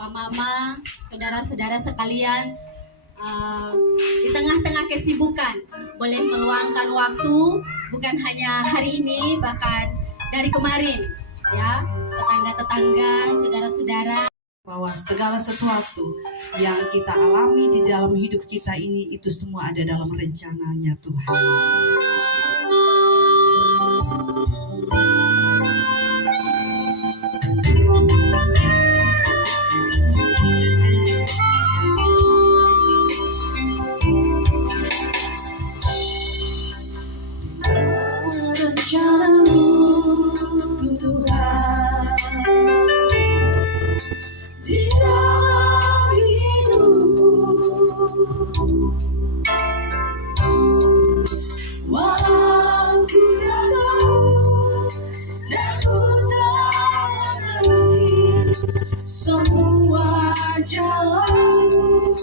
Papa Mama, saudara-saudara sekalian, di tengah-tengah kesibukan boleh meluangkan waktu, bukan hanya hari ini, bahkan dari kemarin, ya, tetangga-tetangga, saudara-saudara. Bahwa segala sesuatu yang kita alami di dalam hidup kita ini, itu semua ada dalam rencananya Tuhan. Rencanamu Tuhan di dalam hidupku, walau ku tak tahu dan ku tak mengerti semua jalanmu.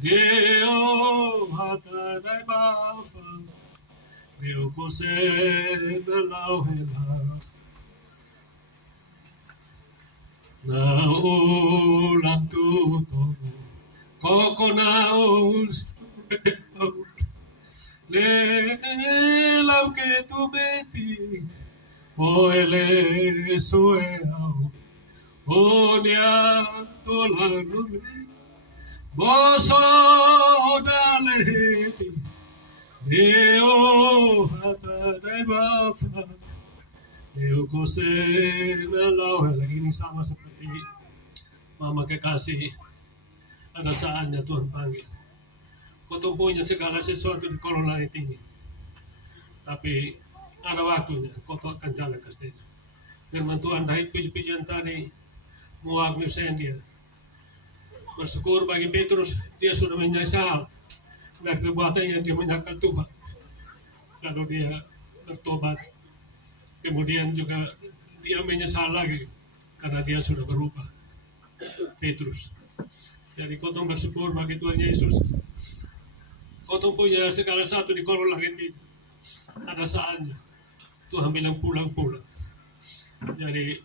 Dio hata dai bafa, Dio kose belau hela, na ulang tuto, koko na uns, le lam ke tu beti, poele sueau, onia tolanule. Boso daleti, Deo hata dai bafa, Deo kose belau. Lagi ini sama seperti Mama kekasih, ada saatnya Tuhan panggil. Kau tuh punya segala sesuatu di kolong langit ini, tapi ada waktunya kau tuh akan jalan ke situ. Firman Tuhan dari puji-pujian tadi, muak dia. Bersyukur bagi Petrus, dia sudah menyesal dari perbuatan yang dia menyangkal Tuhan. Lalu dia bertobat. Kemudian juga dia menyesal lagi karena dia sudah berubah. Petrus. Jadi kau bersyukur bagi Tuhan Yesus. Kau punya segala satu di kolong langit ini. Ada saatnya Tuhan bilang pulang-pulang. Jadi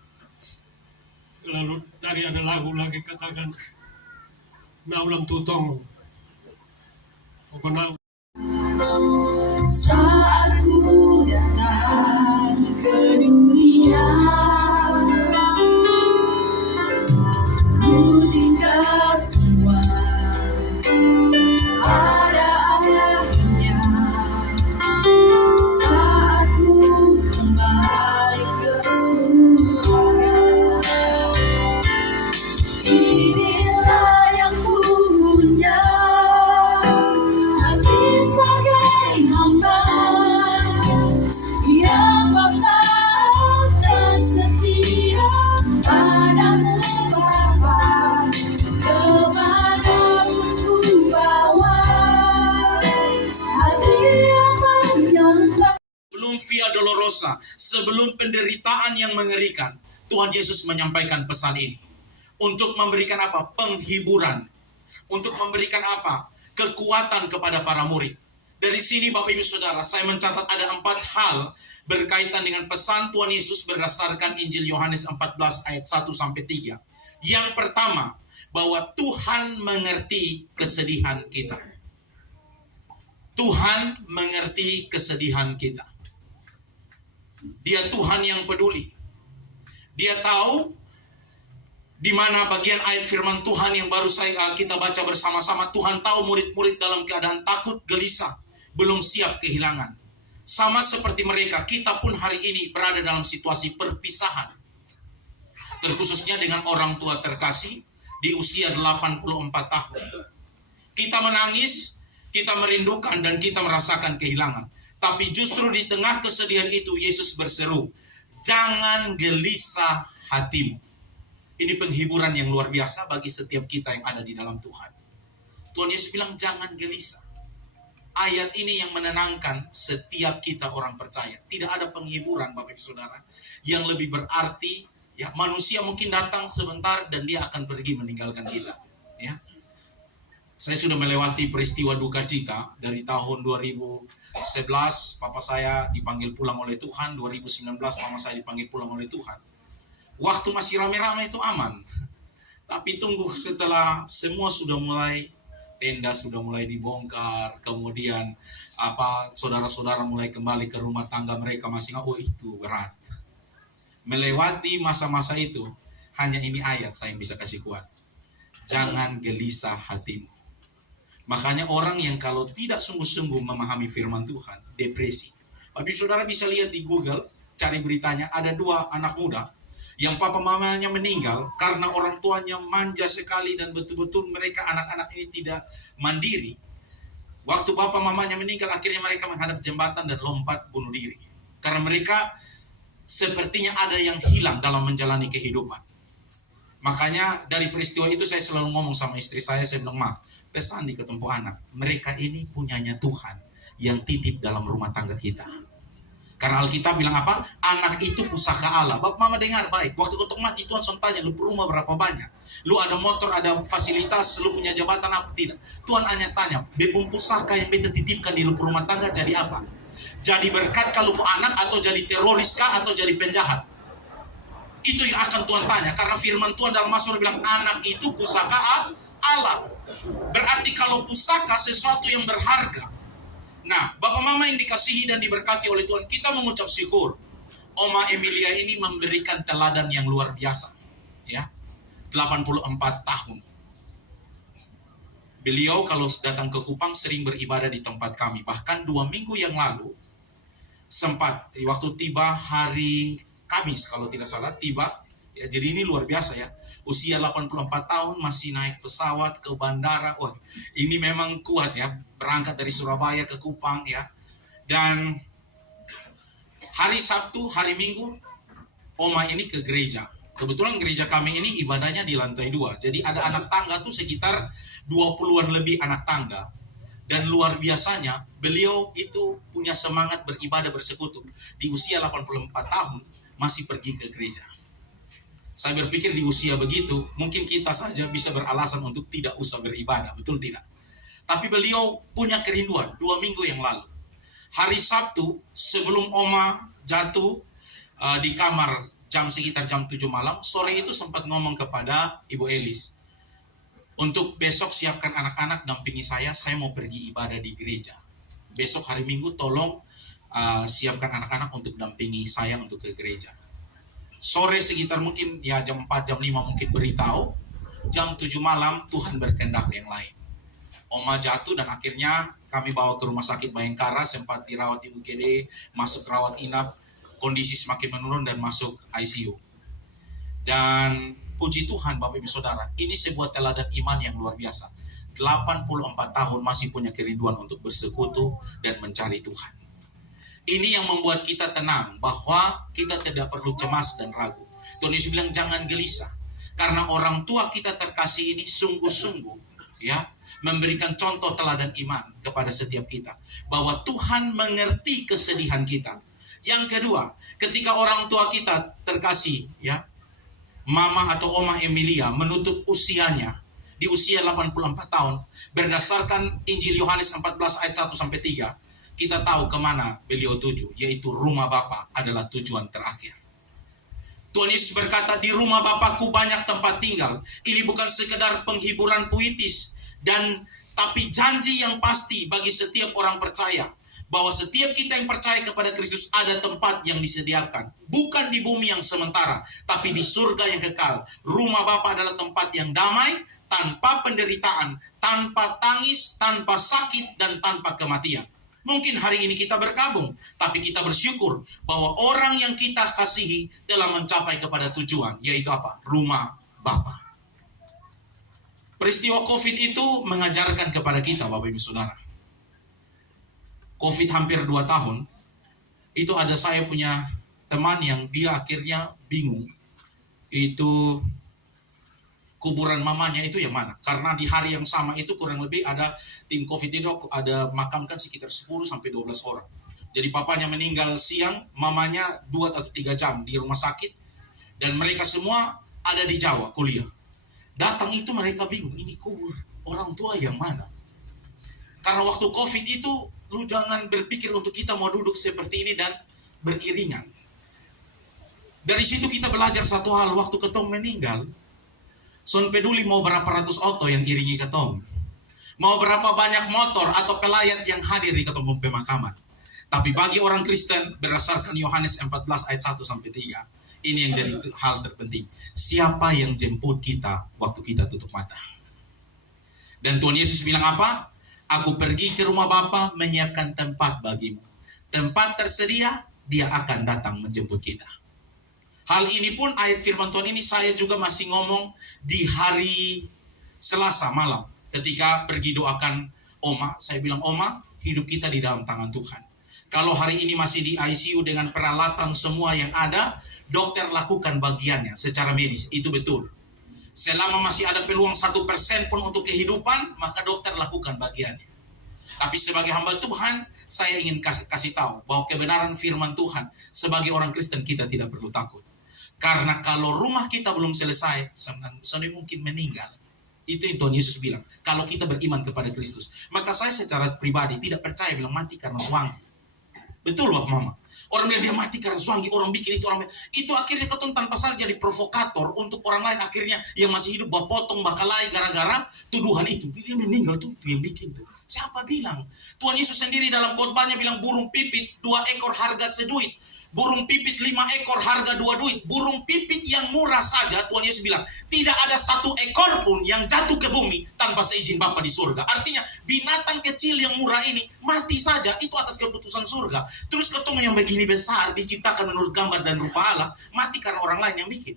lalu dari ada lagu lagi katakan, naulang tutong, o na. Saat ku datang ke dunia, ku tinggal semua, ada akhirnya. Saat ku kembali ke surga, inilah yang punya hati sebagai hamba yang bakal dan setia padamu Bapa, kemanapun ku bawa hati yang menyembah. Sebelum Via Dolorosa, sebelum penderitaan yang mengerikan, Tuhan Yesus menyampaikan pesan ini. Untuk memberikan apa? Penghiburan. Untuk memberikan apa? Kekuatan kepada para murid. Dari sini Bapak Ibu Saudara, saya mencatat ada 4 hal berkaitan dengan pesan Tuhan Yesus berdasarkan Injil Yohanes 14 ayat 1-3. Yang pertama, bahwa Tuhan mengerti kesedihan kita. Tuhan mengerti kesedihan kita. Dia Tuhan yang peduli. Dia tahu di mana bagian ayat firman Tuhan yang baru kita baca bersama-sama. Tuhan tahu murid-murid dalam keadaan takut, gelisah. belum siap kehilangan. Sama seperti mereka, kita pun hari ini berada dalam situasi perpisahan. Terkhususnya dengan orang tua terkasih di usia 84 tahun. Kita menangis, kita merindukan, dan kita merasakan kehilangan. Tapi justru di tengah kesedihan itu, Yesus berseru, jangan gelisah hatimu. Ini penghiburan yang luar biasa bagi setiap kita yang ada di dalam Tuhan. Tuhan Yesus bilang, jangan gelisah. Ayat ini yang menenangkan setiap kita orang percaya. Tidak ada penghiburan, Bapak Ibu Saudara, yang lebih berarti. Ya, manusia mungkin datang sebentar dan dia akan pergi meninggalkan kita. Ya, saya sudah melewati peristiwa duka cita dari tahun 2011. Papa saya dipanggil pulang oleh Tuhan. 2019 mama saya dipanggil pulang oleh Tuhan. Waktu masih rame-rame itu aman. Tapi tunggu setelah semua sudah mulai, tenda sudah mulai dibongkar, kemudian saudara-saudara mulai kembali ke rumah tangga mereka masing-masing. Oh, itu berat. Melewati masa-masa itu, hanya ini ayat saya yang bisa kasih kuat. Jangan gelisah hatimu. Makanya orang yang kalau tidak sungguh-sungguh memahami firman Tuhan, depresi. Tapi saudara bisa lihat di Google, cari beritanya, ada 2 anak muda yang papa mamanya meninggal karena orang tuanya manja sekali dan betul-betul mereka anak-anak ini tidak mandiri. Waktu papa mamanya meninggal, akhirnya mereka menghadap jembatan dan lompat bunuh diri. Karena mereka sepertinya ada yang hilang dalam menjalani kehidupan. Makanya dari peristiwa itu saya selalu ngomong sama istri saya bilang, Ma, pesan di ketemu anak, mereka ini punyanya Tuhan yang titip dalam rumah tangga kita. Karena Alkitab bilang apa? Anak itu pusaka Allah. Bapak mama dengar baik, waktu untuk mati Tuhan tanya, lu rumah berapa banyak? Lu ada motor, ada fasilitas, lu punya jabatan apa? Tidak. Tuhan hanya tanya, bepung pusaka yang beta titipkan di rumah tangga jadi apa? Jadi berkat kalau anak, atau jadi teroris kah, atau jadi penjahat? Itu yang akan Tuhan tanya. Karena firman Tuhan dalam Mazmur bilang, anak itu pusaka Allah. Berarti kalau pusaka sesuatu yang berharga. Nah, Bapak Mama yang dikasihi dan diberkati oleh Tuhan, kita mengucap syukur. Oma Emilia ini memberikan teladan yang luar biasa. Ya, 84 tahun. Beliau kalau datang ke Kupang sering beribadah di tempat kami. Bahkan 2 minggu yang lalu, sempat waktu tiba hari Kamis kalau tidak salah tiba ya, jadi ini luar biasa ya, usia 84 tahun masih naik pesawat ke bandara. Oh, ini memang kuat ya, berangkat dari Surabaya ke Kupang ya. Dan hari Sabtu, hari Minggu Oma ini ke gereja. Kebetulan gereja kami ini ibadahnya di lantai 2. Jadi ada anak tangga tuh sekitar 20-an lebih anak tangga. Dan luar biasanya, beliau itu punya semangat beribadah bersekutu. Di usia 84 tahun, masih pergi ke gereja. Saya berpikir di usia begitu, mungkin kita saja bisa beralasan untuk tidak usah beribadah. Betul tidak? Tapi beliau punya kerinduan 2 minggu yang lalu. Hari Sabtu, sebelum Oma jatuh di kamar sekitar jam 7 malam, sore itu sempat ngomong kepada Ibu Elis. Untuk besok siapkan anak-anak, dampingi saya mau pergi ibadah di gereja. Besok hari Minggu tolong siapkan anak-anak untuk dampingi saya untuk ke gereja. Sore sekitar mungkin ya jam 4, jam 5 mungkin beritahu. Jam 7 malam Tuhan berkehendak yang lain. Oma jatuh dan akhirnya kami bawa ke rumah sakit Bayangkara, sempat dirawat di UGD, masuk rawat inap, kondisi semakin menurun dan masuk ICU. Dan puji Tuhan Bapak Ibu Saudara, ini sebuah teladan iman yang luar biasa. 84 tahun masih punya kerinduan untuk bersekutu dan mencari Tuhan. Ini yang membuat kita tenang bahwa kita tidak perlu cemas dan ragu. Tuhan Yesus bilang jangan gelisah. Karena orang tua kita terkasih ini sungguh-sungguh ya memberikan contoh teladan iman kepada setiap kita. Bahwa Tuhan mengerti kesedihan kita. Yang kedua, ketika orang tua kita terkasih ya, Mama atau Oma Emilia menutup usianya di usia 84 tahun. Berdasarkan Injil Yohanes 14 ayat 1-3, kita tahu kemana beliau tuju, yaitu rumah Bapa adalah tujuan terakhir. Tuhan Yesus berkata, di rumah Bapakku banyak tempat tinggal. Ini bukan sekedar penghiburan puitis, tapi janji yang pasti bagi setiap orang percaya. Bahwa setiap kita yang percaya kepada Kristus ada tempat yang disediakan. Bukan di bumi yang sementara, tapi di surga yang kekal. Rumah Bapa adalah tempat yang damai, tanpa penderitaan, tanpa tangis, tanpa sakit, dan tanpa kematian. Mungkin hari ini kita berkabung, tapi kita bersyukur bahwa orang yang kita kasihi telah mencapai kepada tujuan, yaitu apa? Rumah Bapa. Peristiwa COVID itu mengajarkan kepada kita, Bapak Ibu Saudara. COVID hampir 2 tahun, itu ada saya punya teman yang dia akhirnya bingung. Itu kuburan mamanya itu yang mana? Karena di hari yang sama itu kurang lebih ada tim COVID itu ada makamkan sekitar 10 sampai 12 orang. Jadi papanya meninggal siang, mamanya 2 atau 3 jam di rumah sakit, dan mereka semua ada di Jawa kuliah. Datang itu mereka bingung, ini kubur orang tua yang mana? Karena waktu COVID itu, lu jangan berpikir untuk kita mau duduk seperti ini dan beriringan. Dari situ kita belajar satu hal, waktu ketong meninggal, son peduli mau berapa ratus auto yang iringi ketong, mau berapa banyak motor atau pelayat yang hadir di ketong pemakaman. Tapi bagi orang Kristen, berdasarkan Yohanes 14 ayat 1 sampai 3, ini yang jadi hal terpenting. Siapa yang jemput kita waktu kita tutup mata? Dan Tuhan Yesus bilang apa? Aku pergi ke rumah Bapa menyiapkan tempat bagimu. Tempat tersedia, dia akan datang menjemput kita. Hal ini pun ayat firman Tuhan ini saya juga masih ngomong di hari Selasa malam. Ketika pergi doakan Oma, saya bilang, Oma, hidup kita di dalam tangan Tuhan. Kalau hari ini masih di ICU dengan peralatan semua yang ada, dokter lakukan bagiannya secara medis, itu betul. Selama masih ada peluang 1% pun untuk kehidupan, maka dokter lakukan bagiannya. Tapi sebagai hamba Tuhan, saya ingin kasih tahu bahwa kebenaran firman Tuhan, sebagai orang Kristen kita tidak perlu takut. Karena kalau rumah kita belum selesai, sudah mungkin meninggal. Itu yang Tuhan Yesus bilang. Kalau kita beriman kepada Kristus. Maka saya secara pribadi tidak percaya bilang mati karena suami. Betul Bapak Mama. Orang bilang dia mati karena suami, orang bikin itu, orang itu akhirnya ketemu tanpa salah jadi provokator untuk orang lain. Akhirnya yang masih hidup potong bakalai gara-gara tuduhan itu. Dia meninggal tuh, itu yang bikin tuh. Siapa bilang? Tuhan Yesus sendiri dalam khotbahnya bilang burung pipit 2 ekor harga seduit. Burung pipit 5 ekor harga 2 duit. Burung pipit yang murah saja, Tuhan Yesus bilang, tidak ada 1 ekor pun yang jatuh ke bumi tanpa seizin Bapa di surga. Artinya, binatang kecil yang murah ini, mati saja, itu atas keputusan surga. Terus ketemu yang begini besar, diciptakan menurut gambar dan rupa Allah, mati karena orang lain yang bikin.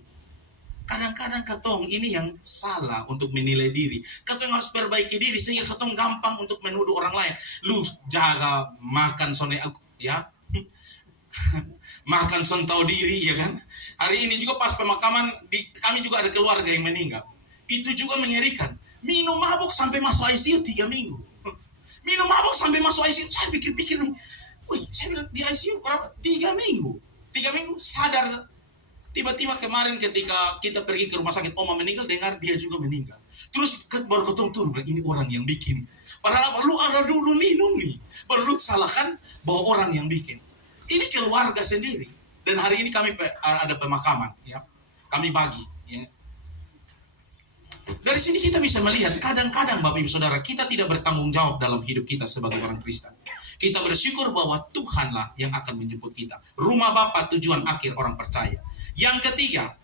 Kadang-kadang ketong ini yang salah untuk menilai diri. Ketong harus perbaiki diri, sehingga ketong gampang untuk menuduh orang lain. Lu jaga makan sone, ya, makan son tahu diri, ya kan? Hari ini juga pas pemakaman, kami juga ada keluarga yang meninggal. Itu juga mengerikan. Minum mabuk sampai masuk ICU 3 minggu. Minum mabuk sampai masuk ICU. Saya pikir-pikir, wih, saya bilang di ICU berapa? 3 minggu. 3 minggu sadar. Tiba-tiba kemarin ketika kita pergi ke rumah sakit, Oma meninggal, dengar dia juga meninggal. Terus baru ketemu tuh, ini orang yang bikin. Padahal lu ada dulu minum nih. Baru lu salahkan bahwa orang yang bikin. Ini keluarga sendiri. Dan hari ini kami ada pemakaman, ya. Kami bagi, ya. Dari sini kita bisa melihat kadang-kadang Bapak Ibu Saudara, kita tidak bertanggung jawab dalam hidup kita sebagai orang Kristen. Kita bersyukur bahwa Tuhanlah yang akan menjemput kita. Rumah Bapa tujuan akhir orang percaya. Yang ketiga,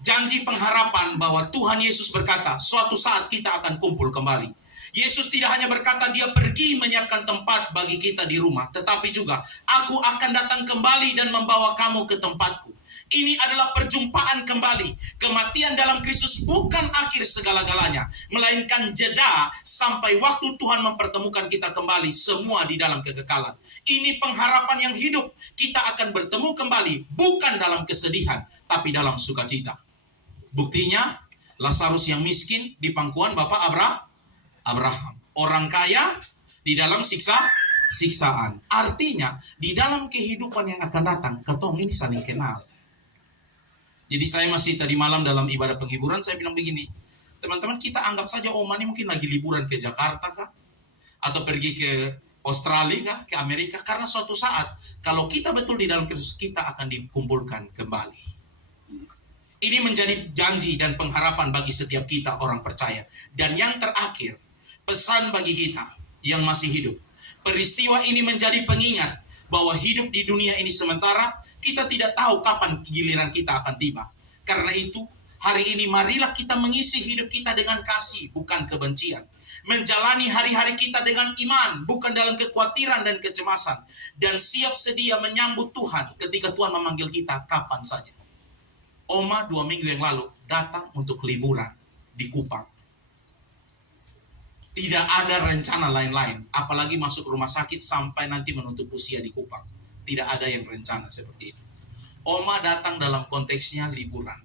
janji pengharapan bahwa Tuhan Yesus berkata, suatu saat kita akan kumpul kembali. Yesus tidak hanya berkata dia pergi menyiapkan tempat bagi kita di rumah, tetapi juga aku akan datang kembali dan membawa kamu ke tempatku. Ini adalah perjumpaan kembali. Kematian dalam Kristus bukan akhir segala-galanya, melainkan jeda sampai waktu Tuhan mempertemukan kita kembali, semua di dalam kekekalan. Ini pengharapan yang hidup. Kita akan bertemu kembali, bukan dalam kesedihan, tapi dalam sukacita. Buktinya, Lazarus yang miskin di pangkuan Bapak Abraham. Orang kaya di dalam siksaan. Artinya, di dalam kehidupan yang akan datang, ketong ini saling kenal. Jadi saya masih tadi malam dalam ibadah penghiburan, saya bilang begini, teman-teman kita anggap saja Oma ini mungkin lagi liburan ke Jakarta kah? Atau pergi ke Australia kah? Ke Amerika? Karena suatu saat, kalau kita betul di dalam Kristus, kita akan dikumpulkan kembali. Ini menjadi janji dan pengharapan bagi setiap kita orang percaya. Dan yang terakhir, pesan bagi kita yang masih hidup. Peristiwa ini menjadi pengingat bahwa hidup di dunia ini sementara, kita tidak tahu kapan giliran kita akan tiba. Karena itu, hari ini marilah kita mengisi hidup kita dengan kasih, bukan kebencian. menjalani hari-hari kita dengan iman, bukan dalam kekhawatiran dan kecemasan, dan siap sedia menyambut Tuhan ketika Tuhan memanggil kita kapan saja. Oma 2 minggu yang lalu datang untuk liburan di Kupang. Tidak ada rencana lain-lain, apalagi masuk rumah sakit sampai nanti menutup usia di Kupang. Tidak ada yang rencana seperti itu. Oma datang dalam konteksnya liburan.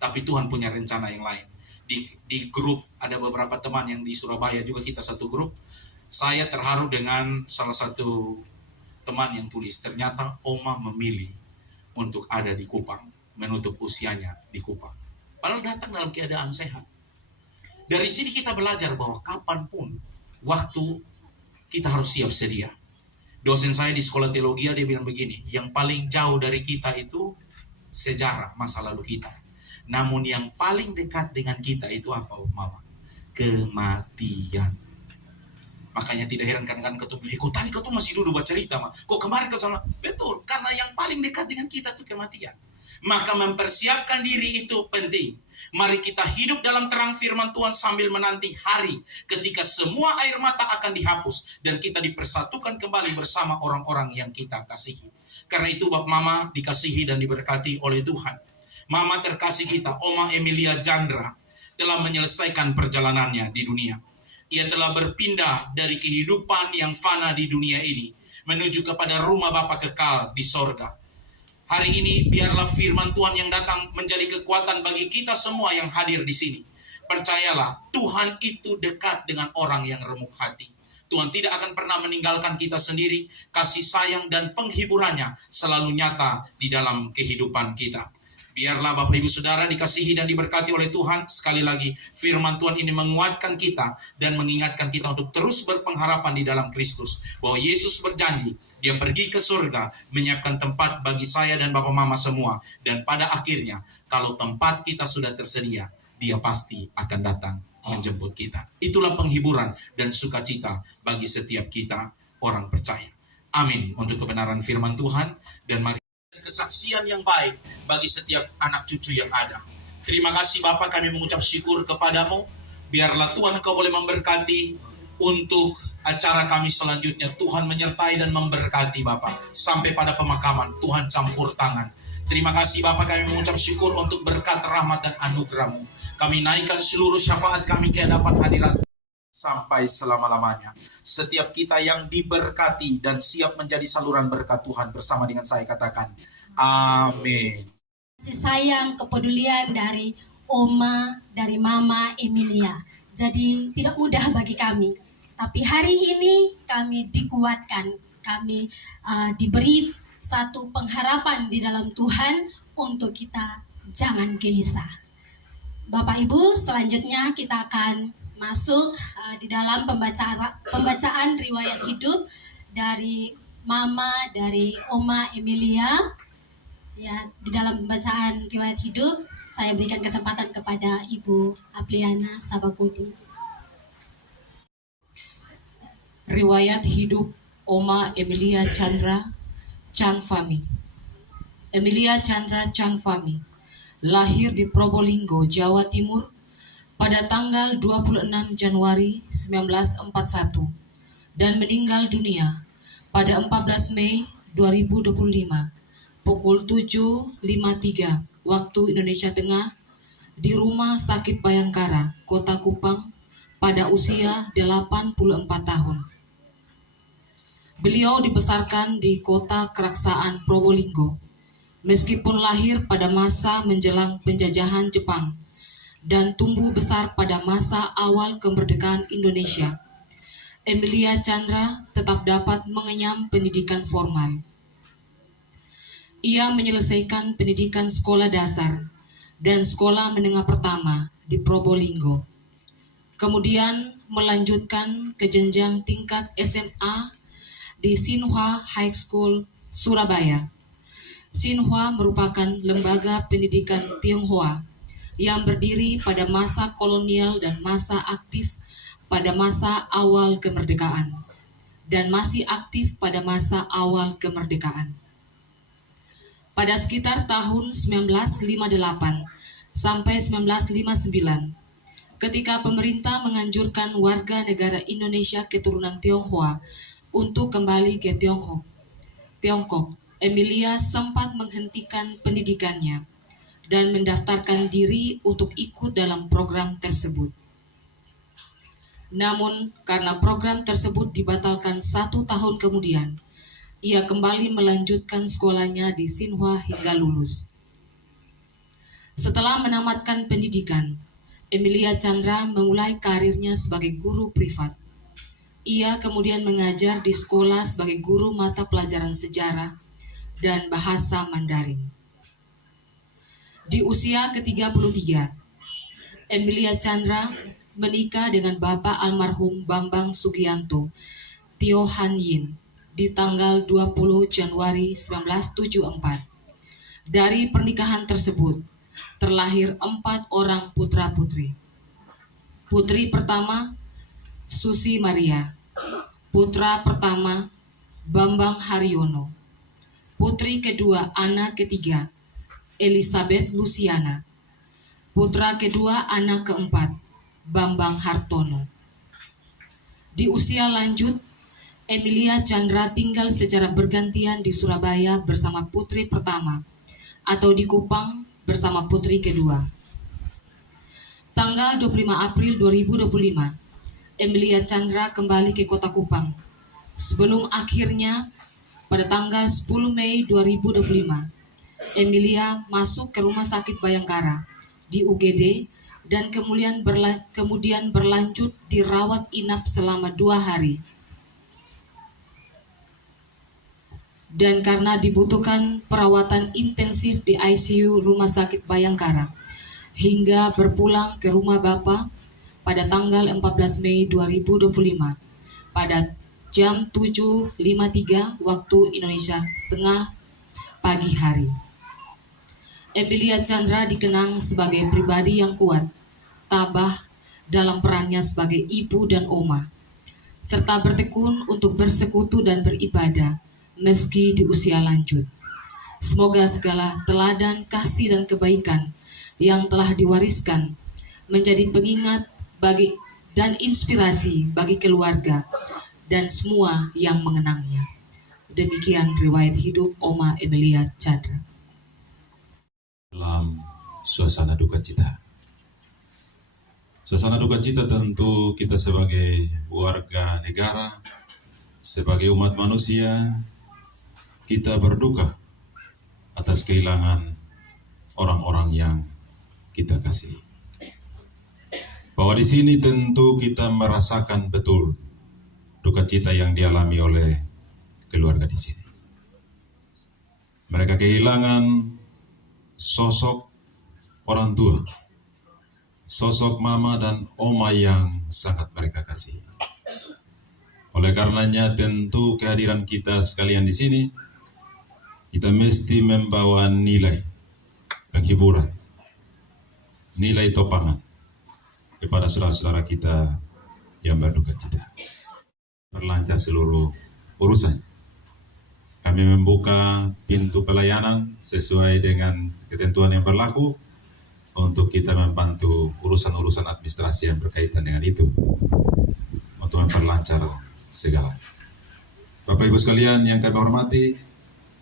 Tapi Tuhan punya rencana yang lain. Di grup ada beberapa teman yang di Surabaya juga, kita satu grup. Saya terharu dengan salah satu teman yang tulis, ternyata Oma memilih untuk ada di Kupang, menutup usianya di Kupang. Padahal datang dalam keadaan sehat. Dari sini kita belajar bahwa kapanpun waktu kita harus siap sedia. Dosen saya di sekolah teologi dia bilang begini, yang paling jauh dari kita itu sejarah masa lalu kita. Namun yang paling dekat dengan kita itu apa, Mama? Kematian. Makanya tidak heran kadang-kadang ketemu, kok tadi kau tuh masih duduk buat cerita, Ma? Kok kemarin kau sama? Betul, karena yang paling dekat dengan kita itu kematian. Maka mempersiapkan diri itu penting. Mari kita hidup dalam terang firman Tuhan sambil menanti hari ketika semua air mata akan dihapus dan kita dipersatukan kembali bersama orang-orang yang kita kasihi. Karena itu Bapak Mama dikasihi dan diberkati oleh Tuhan. Mama terkasih kita, Oma Emilia Chandra, telah menyelesaikan perjalanannya di dunia. Ia telah berpindah dari kehidupan yang fana di dunia ini menuju kepada rumah Bapa kekal di sorga. Hari ini biarlah firman Tuhan yang datang menjadi kekuatan bagi kita semua yang hadir di sini. Percayalah, Tuhan itu dekat dengan orang yang remuk hati. Tuhan tidak akan pernah meninggalkan kita sendiri. Kasih sayang dan penghiburannya selalu nyata di dalam kehidupan kita. Biarlah Bapak Ibu Saudara dikasihi dan diberkati oleh Tuhan. Sekali lagi, firman Tuhan ini menguatkan kita dan mengingatkan kita untuk terus berpengharapan di dalam Kristus. Bahwa Yesus berjanji, Dia pergi ke surga, menyiapkan tempat bagi saya dan Bapak Mama semua. Dan pada akhirnya, kalau tempat kita sudah tersedia, Dia pasti akan datang menjemput kita. Itulah penghiburan dan sukacita bagi setiap kita orang percaya. Amin. Untuk kebenaran firman Tuhan, dan mari kesaksian yang baik bagi setiap anak cucu yang ada. Terima kasih Bapak, kami mengucap syukur kepadamu. Biarlah Tuhan Engkau boleh memberkati untuk acara kami selanjutnya. Tuhan menyertai dan memberkati Bapak. Sampai pada pemakaman, Tuhan campur tangan. Terima kasih Bapak, kami mengucap syukur untuk berkat rahmat dan anugerah-Mu. Kami naikkan seluruh syafaat kami ke hadapan hadirat sampai selama-lamanya. Setiap kita yang diberkati dan siap menjadi saluran berkat Tuhan, bersama dengan saya katakan, amin. Kasih sayang, kepedulian dari Oma, dari Mama Emilia. Jadi tidak mudah bagi kami. Tapi hari ini kami dikuatkan. Kami diberi satu pengharapan di dalam Tuhan untuk kita jangan gelisah. Bapak Ibu, selanjutnya kita akan masuk di dalam pembacaan riwayat hidup dari Mama, dari Oma Emilia. Ya, di dalam pembacaan riwayat hidup, saya berikan kesempatan kepada Ibu Apliana Sabakudu. Riwayat hidup Oma Emilia Chandra Chanfami. Emilia Chandra Chanfami lahir di Probolinggo, Jawa Timur pada tanggal 26 Januari 1941 dan meninggal dunia pada 14 Mei 2025 pukul 7.53 waktu Indonesia Tengah di Rumah Sakit Bayangkara, Kota Kupang pada usia 84 tahun. Beliau dibesarkan di kota Keraksaan Probolinggo, meskipun lahir pada masa menjelang penjajahan Jepang dan tumbuh besar pada masa awal kemerdekaan Indonesia. Emilia Chandra tetap dapat mengenyam pendidikan formal. Ia menyelesaikan pendidikan sekolah dasar dan sekolah menengah pertama di Probolinggo. Kemudian melanjutkan ke jenjang tingkat SMA di Sinhua High School, Surabaya. Sinhua merupakan lembaga pendidikan Tionghoa yang berdiri pada masa kolonial dan masa aktif pada masa awal kemerdekaan dan masih aktif pada masa awal kemerdekaan. Pada sekitar tahun 1958 sampai 1959, ketika pemerintah menganjurkan warga negara Indonesia keturunan Tionghoa untuk kembali ke Tiongkok, Emilia sempat menghentikan pendidikannya dan mendaftarkan diri untuk ikut dalam program tersebut. Namun, karena program tersebut dibatalkan 1 tahun kemudian, ia kembali melanjutkan sekolahnya di Tsinghua hingga lulus. Setelah menamatkan pendidikan, Emilia Chandra memulai karirnya sebagai guru privat. Ia kemudian mengajar di sekolah sebagai guru mata pelajaran sejarah dan bahasa Mandarin. Di usia ke-33, Emilia Chandra menikah dengan Bapak almarhum Bambang Sugianto Tio Han Yin di tanggal 20 Januari 1974. Dari pernikahan tersebut terlahir 4 orang putra-putri. Putri pertama, Susi Maria. Putra pertama, Bambang Haryono. Putri kedua, anak ketiga, Elizabeth Luciana. Putra kedua, anak keempat, Bambang Hartono. Di usia lanjut, Emilia Chandra tinggal secara bergantian di Surabaya bersama putri pertama atau di Kupang bersama putri kedua. Tanggal 25 April 2025, Emilia Chandra kembali ke kota Kupang sebelum akhirnya pada tanggal 10 Mei 2025, Emilia masuk ke Rumah Sakit Bayangkara di UGD dan kemudian berlanjut dirawat inap selama 2 hari. Dan karena dibutuhkan perawatan intensif di ICU Rumah Sakit Bayangkara, hingga berpulang ke rumah Bapak pada tanggal 14 Mei 2025 pada jam 7.53 waktu Indonesia Tengah pagi hari. Emilia Chandra dikenang sebagai pribadi yang kuat, tabah dalam perannya sebagai ibu dan oma, serta bertekun untuk bersekutu dan beribadah meski di usia lanjut. Semoga segala teladan kasih dan kebaikan yang telah diwariskan menjadi pengingat dan inspirasi bagi keluarga dan semua yang mengenangnya. Demikian riwayat hidup Oma Emilia Chandra. Dalam suasana duka cita. Suasana duka cita tentu kita sebagai warga negara, sebagai umat manusia, kita berduka atas kehilangan orang-orang yang kita kasih. Bahwa di sini tentu kita merasakan betul duka cita yang dialami oleh keluarga di sini. Mereka kehilangan sosok orang tua, sosok mama dan oma yang sangat mereka kasih. Oleh karenanya tentu kehadiran kita sekalian di sini, kita mesti membawa nilai penghiburan, nilai topangan kepada saudara-saudara kita yang berduka cita. Berlancar seluruh urusan. Kami membuka pintu pelayanan sesuai dengan ketentuan yang berlaku untuk kita membantu urusan-urusan administrasi yang berkaitan dengan itu, untuk memperlancar segala. Bapak Ibu sekalian yang kami hormati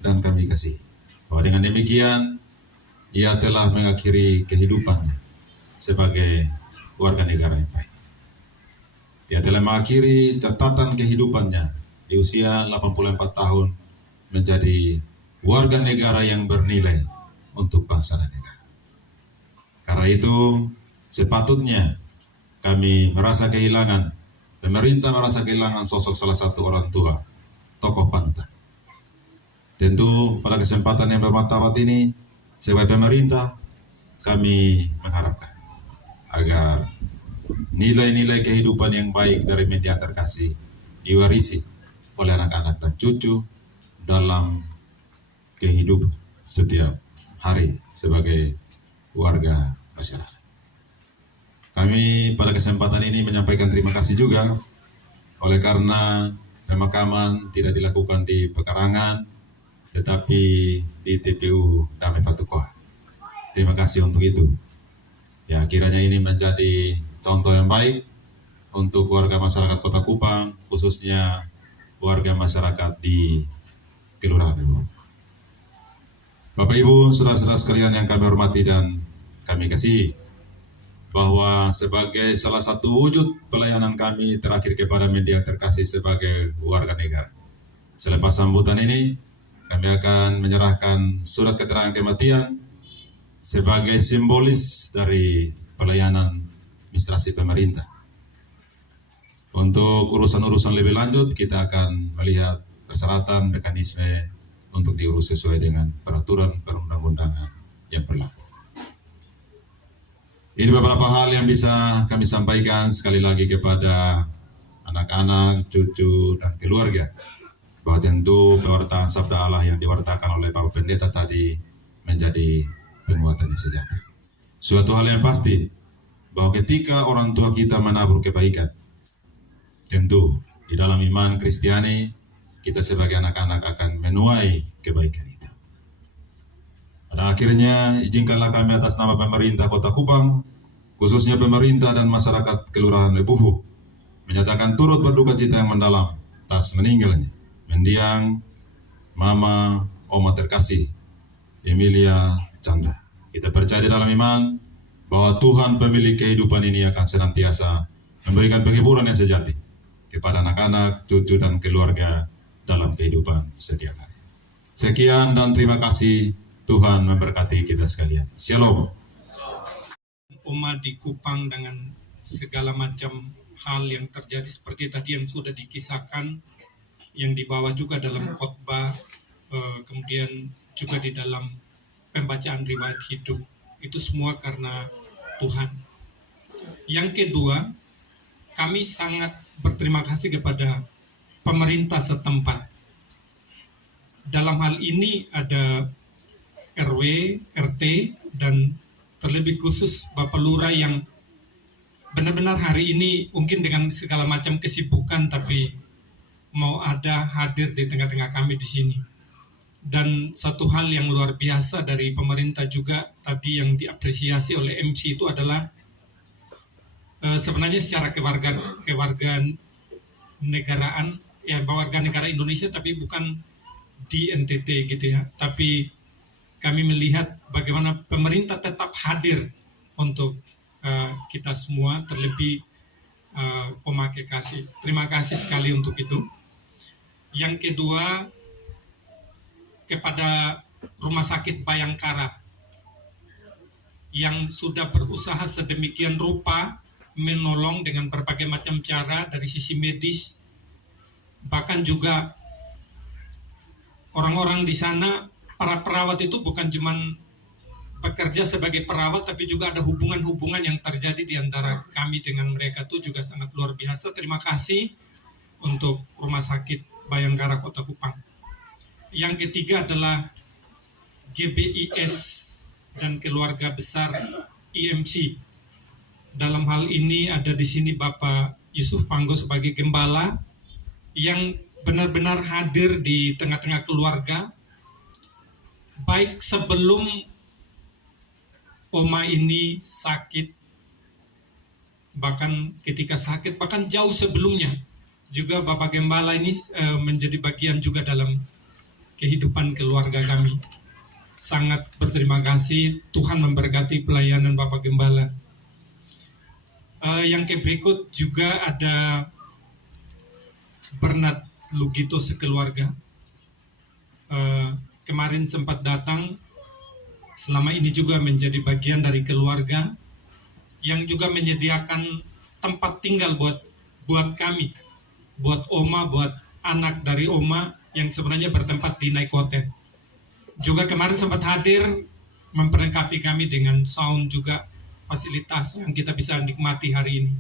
dan kami kasih, bahwa dengan demikian ia telah mengakhiri kehidupannya sebagai warga negara yang baik. Ia telah mengakhiri catatan kehidupannya di usia 84 tahun menjadi warga negara yang bernilai untuk bangsa dan negara. Karena itu sepatutnya kami merasa kehilangan, pemerintah merasa kehilangan sosok salah satu orang tua, tokoh pantas. Tentu pada kesempatan yang bermartabat ini, sebagai pemerintah, kami mengharapkan agar nilai-nilai kehidupan yang baik dari media terkasih diwarisi oleh anak-anak dan cucu dalam kehidupan setiap hari sebagai warga masyarakat. Kami pada kesempatan ini menyampaikan terima kasih juga oleh karena pemakaman tidak dilakukan di pekarangan tetapi di TPU Damai Fatukoa. Terima kasih untuk itu. Ya, kiranya ini menjadi contoh yang baik untuk warga masyarakat Kota Kupang, khususnya warga masyarakat di Kelurahan Ibu. Bapak Ibu, saudara-saudara sekalian yang kami hormati dan kami kasihi, bahwa sebagai salah satu wujud pelayanan kami terakhir kepada media terkasih sebagai warga negara. Selepas sambutan ini, kami akan menyerahkan surat keterangan kematian sebagai simbolis dari pelayanan administrasi pemerintah. Untuk urusan-urusan lebih lanjut, kita akan melihat persyaratan mekanisme untuk diurus sesuai dengan peraturan perundang-undangan yang berlaku. Ini beberapa hal yang bisa kami sampaikan sekali lagi kepada anak-anak, cucu, dan keluarga. Bahwa tentu pewartaan sabda Allah yang diwartakan oleh Bapak Pendeta tadi menjadi penguatan yang sejati. Suatu hal yang pasti, bahwa ketika orang tua kita menabur kebaikan, tentu di dalam iman Kristiani, kita sebagai anak-anak akan menuai kebaikan itu. Pada akhirnya, izinkanlah kami atas nama pemerintah Kota Kupang, khususnya pemerintah dan masyarakat Kelurahan Lepuhu, menyatakan turut berduka cita yang mendalam atas meninggalnya mendiang Mama Oma terkasih Emilia Chandra. Kita percaya di dalam iman bahwa Tuhan pemilik kehidupan ini akan senantiasa memberikan penghiburan yang sejati kepada anak-anak, cucu, dan keluarga dalam kehidupan setiap hari. Sekian dan terima kasih. Tuhan memberkati kita sekalian. Shalom. Oma di Kupang dengan segala macam hal yang terjadi seperti tadi yang sudah dikisahkan, yang dibawa juga dalam khotbah, kemudian juga di dalam pembacaan riwayat hidup. Itu semua karena Tuhan. Yang kedua, kami sangat berterima kasih kepada pemerintah setempat. Dalam hal ini ada RW, RT, dan terlebih khusus Bapak Lurah yang benar-benar hari ini mungkin dengan segala macam kesibukan tapi mau ada hadir di tengah-tengah kami di sini. Dan satu hal yang luar biasa dari pemerintah juga tadi yang diapresiasi oleh MC itu adalah sebenarnya secara kewarganegaraan, ya warga negara Indonesia tapi bukan di NTT gitu ya, tapi kami melihat bagaimana pemerintah tetap hadir untuk kita semua, terlebih pemakai kasih. Terima kasih sekali untuk itu. Yang kedua, kepada Rumah Sakit Bayangkara yang sudah berusaha sedemikian rupa menolong dengan berbagai macam cara dari sisi medis, bahkan juga orang-orang di sana, para perawat itu bukan cuma bekerja sebagai perawat, tapi juga ada hubungan-hubungan yang terjadi di antara kami dengan mereka itu juga sangat luar biasa. Terima kasih untuk Rumah Sakit Bayangkara Kota Kupang. Yang ketiga adalah GBIS dan keluarga besar IMC. Dalam hal ini ada di sini Bapak Yusuf Panggo sebagai gembala yang benar-benar hadir di tengah-tengah keluarga, baik sebelum Oma ini sakit, bahkan ketika sakit, bahkan jauh sebelumnya. Juga Bapak Gembala ini menjadi bagian juga dalam kehidupan keluarga kami. Sangat berterima kasih, Tuhan memberkati pelayanan Bapak Gembala. Yang berikut juga ada Bernard Lugito sekeluarga. Kemarin sempat datang, selama ini juga menjadi bagian dari keluarga yang juga menyediakan tempat tinggal buat kami, buat Oma, buat anak dari Oma yang sebenarnya bertempat di Naik Hotel. Juga kemarin sempat hadir memperlengkapi kami dengan sound juga fasilitas yang kita bisa nikmati hari ini.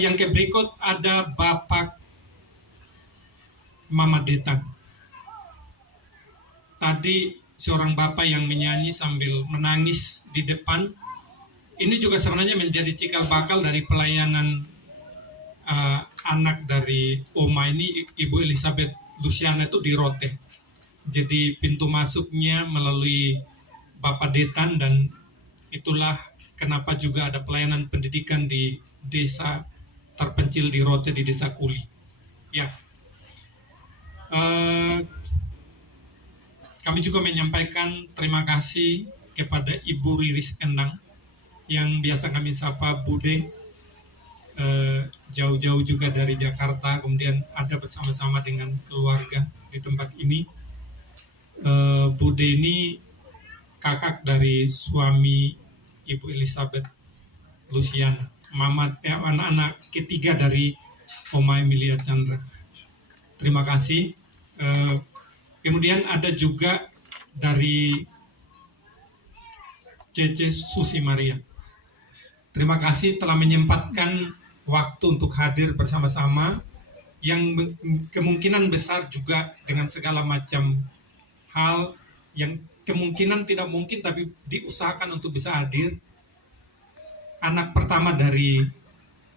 Yang berikut ada Bapak Mama Detan. Tadi seorang bapak yang menyanyi sambil menangis di depan. Ini juga sebenarnya menjadi cikal bakal dari pelayanan anak dari Oma ini, Ibu Elizabeth Luciana itu di Rote. Jadi pintu masuknya melalui Bapak Detan, dan itulah kenapa juga ada pelayanan pendidikan di desa terpencil di Rote, di Desa Kuli. Ya, kami juga menyampaikan terima kasih kepada Ibu Riris Endang yang biasa kami sapa Bude, jauh-jauh juga dari Jakarta, kemudian ada bersama-sama dengan keluarga di tempat ini. Bude ini kakak dari suami Ibu Elizabeth Luciana, anak-anak ketiga dari Oma Emilia Chandra. Terima kasih. Kemudian ada juga dari Cece Susi Maria. Terima kasih telah menyempatkan waktu untuk hadir bersama-sama, yang kemungkinan besar juga dengan segala macam hal yang kemungkinan tidak mungkin tapi diusahakan untuk bisa hadir. Anak pertama dari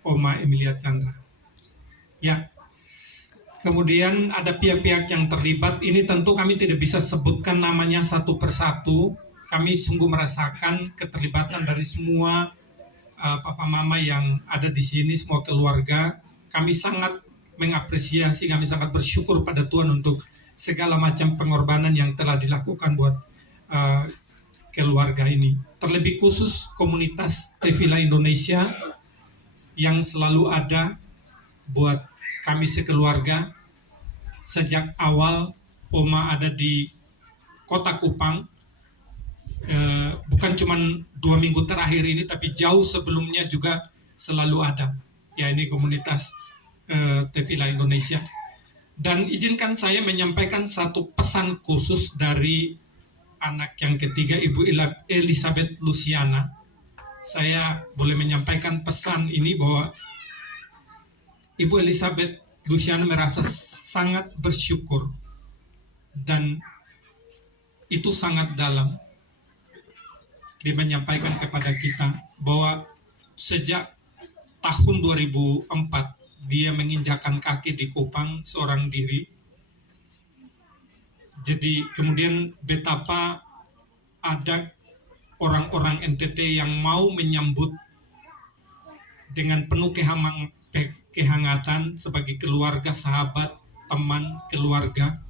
Oma Emilia Chandra. Ya. Kemudian ada pihak-pihak yang terlibat. Ini tentu kami tidak bisa sebutkan namanya satu persatu. Kami sungguh merasakan keterlibatan dari semua papa mama yang ada di sini, semua keluarga. Kami sangat mengapresiasi, kami sangat bersyukur pada Tuhan untuk segala macam pengorbanan yang telah dilakukan buat keluarga ini. Terlebih khusus komunitas Tevila Indonesia yang selalu ada buat kami sekeluarga. Sejak awal Oma ada di Kota Kupang, bukan cuma 2 minggu terakhir ini, tapi jauh sebelumnya juga selalu ada. Ya, ini komunitas Tevila Indonesia. Dan izinkan saya menyampaikan satu pesan khusus dari anak yang ketiga, Ibu Elizabeth Luciana. Saya boleh menyampaikan pesan ini bahwa Ibu Elizabeth Luciana merasa sangat bersyukur, dan itu sangat dalam. Dia menyampaikan kepada kita bahwa sejak tahun 2004 dia menginjakan kaki di Kupang seorang diri. Jadi kemudian betapa ada orang-orang NTT yang mau menyambut dengan penuh kehangatan sebagai keluarga, sahabat, teman, keluarga.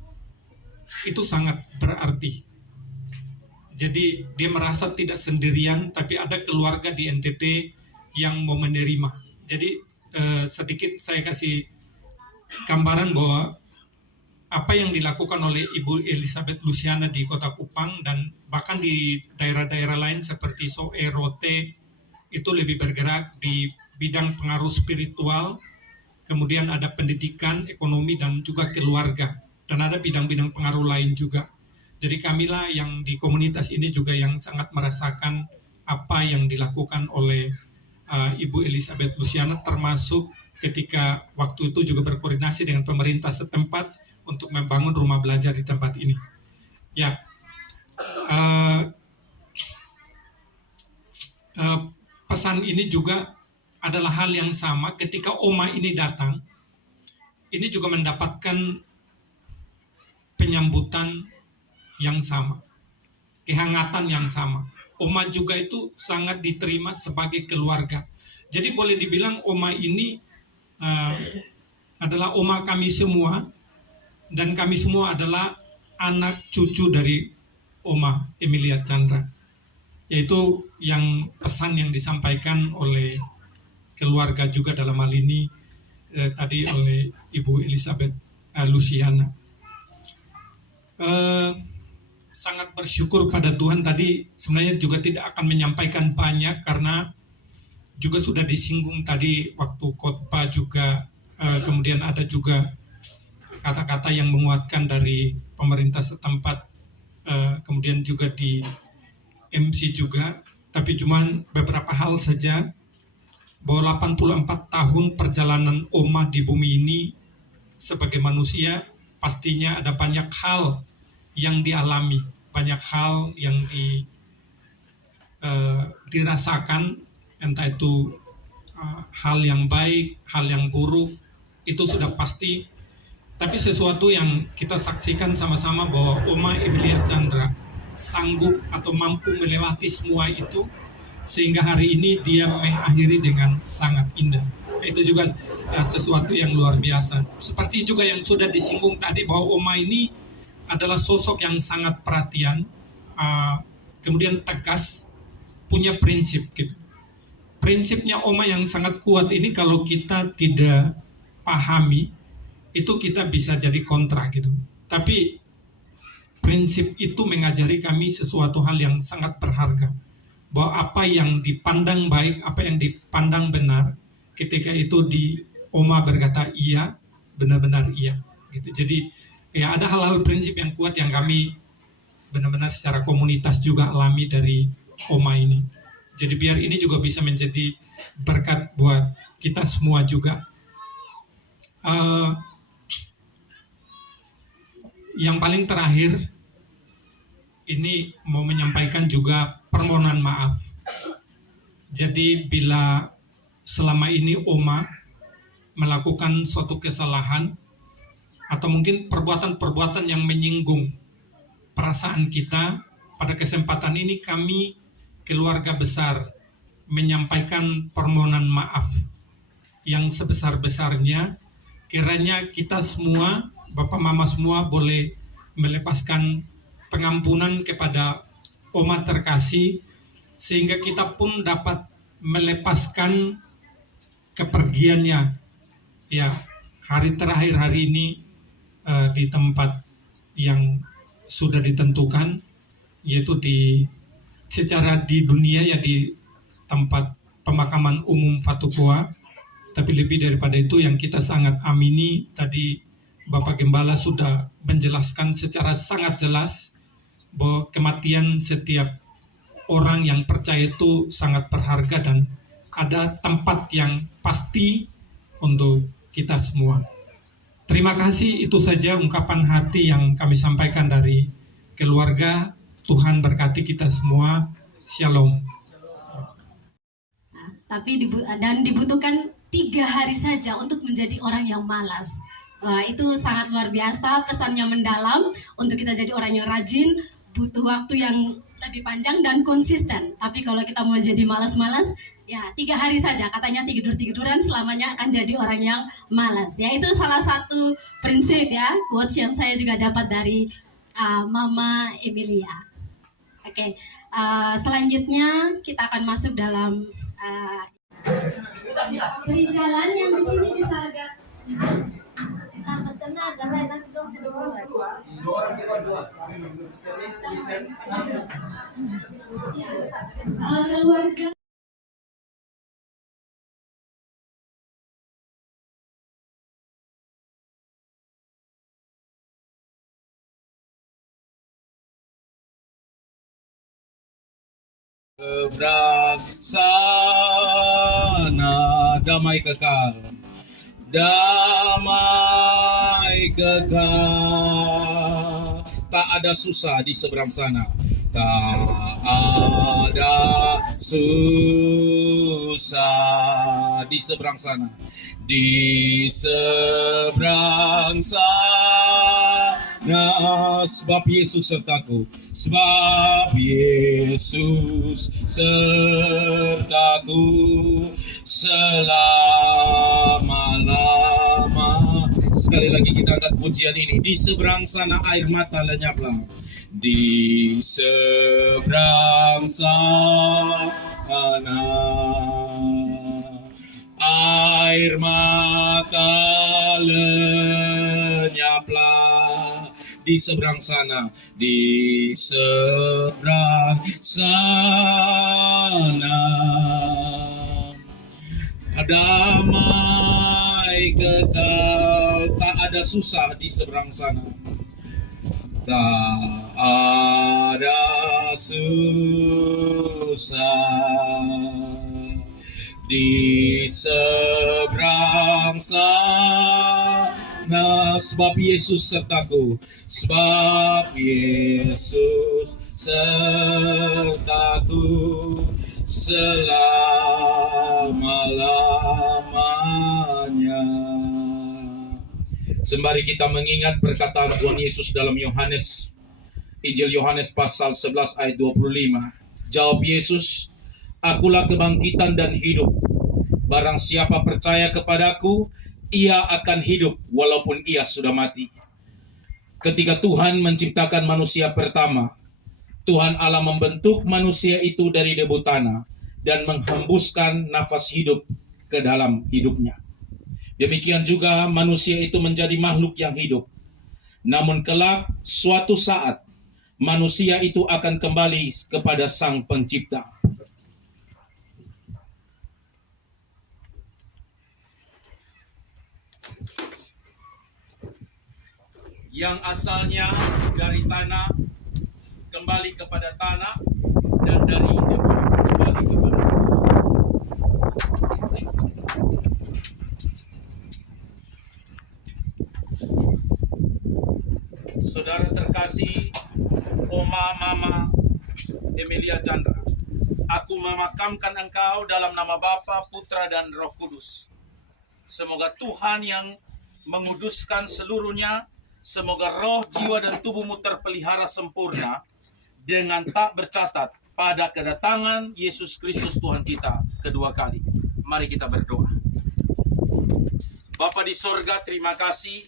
Itu sangat berarti. Jadi dia merasa tidak sendirian, tapi ada keluarga di NTT yang mau menerima. Jadi sedikit saya kasih gambaran bahwa apa yang dilakukan oleh Ibu Elizabeth Luciana di Kota Kupang dan bahkan di daerah-daerah lain seperti Soe, Rote, itu lebih bergerak di bidang pengaruh spiritual, kemudian ada pendidikan, ekonomi, dan juga keluarga. Dan ada bidang-bidang pengaruh lain juga. Jadi kamilah yang di komunitas ini juga yang sangat merasakan apa yang dilakukan oleh Ibu Elizabeth Luciana, termasuk ketika waktu itu juga berkoordinasi dengan pemerintah setempat untuk membangun rumah belajar di tempat ini. Ya, pesan ini juga adalah hal yang sama ketika Oma ini datang. Ini juga mendapatkan penyambutan yang sama, kehangatan yang sama. Oma juga itu sangat diterima sebagai keluarga. Jadi boleh dibilang Oma ini adalah Oma kami semua, dan kami semua adalah anak cucu dari Oma Emilia Chandra. Yaitu yang pesan yang disampaikan oleh keluarga juga dalam hal ini tadi oleh Ibu Elizabeth Luciana. Sangat bersyukur pada Tuhan. Tadi sebenarnya juga tidak akan menyampaikan banyak karena juga sudah disinggung tadi waktu khotbah juga, kemudian ada juga kata-kata yang menguatkan dari pemerintah setempat, kemudian juga di MC juga, tapi cuman beberapa hal saja, bahwa 84 tahun perjalanan Oma di bumi ini sebagai manusia, pastinya ada banyak hal yang dialami, banyak hal yang dirasakan, entah itu hal yang baik, hal yang buruk, itu sudah pasti. Tapi sesuatu yang kita saksikan sama-sama bahwa Oma Emilia Chandra sanggup atau mampu melewati semua itu, sehingga hari ini dia mengakhiri dengan sangat indah. Itu juga sesuatu yang luar biasa. Seperti juga yang sudah disinggung tadi bahwa Oma ini adalah sosok yang sangat perhatian, kemudian tegas, punya prinsip gitu. Prinsipnya Oma yang sangat kuat ini kalau kita tidak pahami, itu kita bisa jadi kontra gitu. Tapi prinsip itu mengajari kami sesuatu hal yang sangat berharga. Bahwa apa yang dipandang baik, apa yang dipandang benar, ketika itu Oma berkata iya, benar-benar iya. Gitu. Jadi ya ada hal-hal prinsip yang kuat yang kami benar-benar secara komunitas juga alami dari Oma ini. Jadi biar ini juga bisa menjadi berkat buat kita semua juga. Yang paling terakhir, ini mau menyampaikan juga permohonan maaf. Jadi bila selama ini Oma melakukan suatu kesalahan atau mungkin perbuatan-perbuatan yang menyinggung perasaan kita, pada kesempatan ini kami keluarga besar menyampaikan permohonan maaf yang sebesar-besarnya. Kiranya kita semua, Bapak Mama semua boleh melepaskan pengampunan kepada Oma terkasih, sehingga kita pun dapat melepaskan kepergiannya ya hari terakhir hari ini di tempat yang sudah ditentukan, yaitu secara di dunia ya di tempat pemakaman umum Fatukoa. Tapi lebih daripada itu yang kita sangat amini, tadi Bapak Gembala sudah menjelaskan secara sangat jelas bahwa kematian setiap orang yang percaya itu sangat berharga dan ada tempat yang pasti untuk kita semua. Terima kasih, itu saja ungkapan hati yang kami sampaikan dari keluarga. Tuhan berkati kita semua. Shalom. Tapi dibutuhkan 3 hari saja untuk menjadi orang yang malas. Wah, itu sangat luar biasa, pesannya mendalam. Untuk kita jadi orang yang rajin, butuh waktu yang lebih panjang dan konsisten. Tapi kalau kita mau jadi malas-malas, ya 3 hari saja. Katanya tidur-tiduran selamanya akan jadi orang yang malas. Ya, itu salah satu prinsip ya, quotes yang saya juga dapat dari Mama Emilia. Oke, selanjutnya kita akan masuk dalam beri jalan yang di sini bisa agak keluarga. Seberang sana damai kekal, damai kekal. Tak ada susah di seberang sana, tak ada susah di seberang sana, di seberang sana. Sebab Yesus sertaku, sebab Yesus sertaku selama-lama. Sekali lagi kita angkat pujian ini. Di seberang sana air mata lenyaplah, di seberang sana air mata lenyaplah. Di seberang sana, di seberang sana, damai kekal. Tak ada susah di seberang sana, tak ada susah di seberang sana. Sebab Yesus sertaku, sebab Yesus sertaku selama-lamanya. Sembari kita mengingat perkataan Tuhan Yesus dalam Yohanes, Injil Yohanes pasal 11 ayat 25. Jawab Yesus, Akulah kebangkitan dan hidup. Barang siapa percaya kepadaku, ia akan hidup walaupun ia sudah mati. Ketika Tuhan menciptakan manusia pertama, Tuhan Allah membentuk manusia itu dari debu tanah dan menghembuskan nafas hidup ke dalam hidupnya. Demikian juga manusia itu menjadi makhluk yang hidup. Namun kelak suatu saat manusia itu akan kembali kepada Sang Pencipta. Yang asalnya dari tanah kembali kepada tanah, dan dari hidup kembali kepada Saudara terkasih, Oma Mama Emilia Chandra, aku memakamkan engkau dalam nama Bapa, Putra, dan Roh Kudus. Semoga Tuhan yang menguduskan seluruhnya, semoga roh, jiwa, dan tubuhmu terpelihara sempurna dengan tak bercatat pada kedatangan Yesus Kristus Tuhan kita kedua kali. Mari kita berdoa. Bapa di sorga, terima kasih.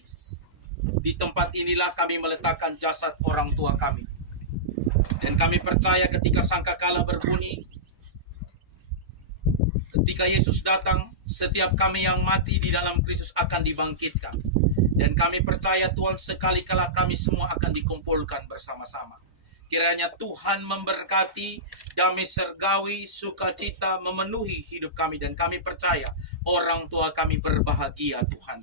Di tempat inilah kami meletakkan jasad orang tua kami. Dan kami percaya ketika sangkakala berbunyi, ketika Yesus datang, setiap kami yang mati di dalam Kristus akan dibangkitkan. Dan kami percaya Tuhan, sekali kala kami semua akan dikumpulkan bersama-sama. Kiranya Tuhan memberkati, damai surgawi, sukacita memenuhi hidup kami. Dan kami percaya orang tua kami berbahagia Tuhan.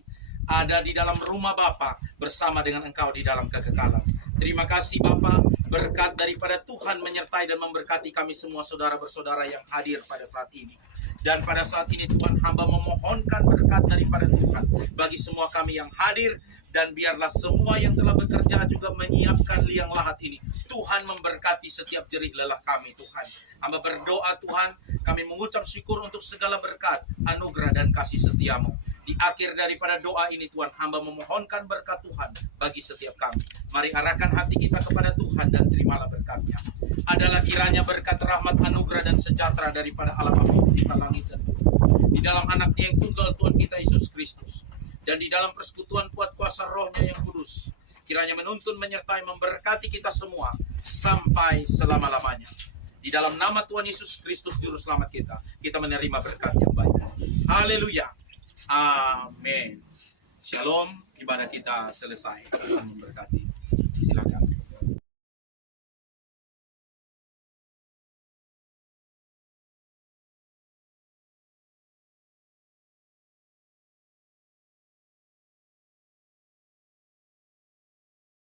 Ada di dalam rumah Bapa bersama dengan Engkau di dalam kekekalan. Terima kasih Bapa, berkat daripada Tuhan menyertai dan memberkati kami semua saudara bersaudara yang hadir pada saat ini. Dan pada saat ini Tuhan, hamba memohonkan berkat daripada Tuhan bagi semua kami yang hadir. Dan biarlah semua yang telah bekerja juga menyiapkan liang lahat ini. Tuhan memberkati setiap jerih lelah kami Tuhan. Hamba berdoa Tuhan, kami mengucap syukur untuk segala berkat, anugerah dan kasih setiamu. Di akhir daripada doa ini Tuhan, hamba memohonkan berkat Tuhan bagi setiap kami. Mari arahkan hati kita kepada Tuhan dan terimalah berkat-Nya. Adalah kiranya berkat rahmat, anugerah dan sejahtera daripada Allah Bapa Pencipta langit dan bumi, di dalam Anak-Nya yang tunggal Tuhan kita Yesus Kristus, dan di dalam persekutuan kuat kuasa Roh-Nya yang kudus, kiranya menuntun, menyertai, memberkati kita semua sampai selama-lamanya. Di dalam nama Tuhan Yesus Kristus Juru Selamat kita menerima berkat yang baik. Haleluya. Amin. Shalom, ibadah kita selesai. Tuhan memberkati. Silakan.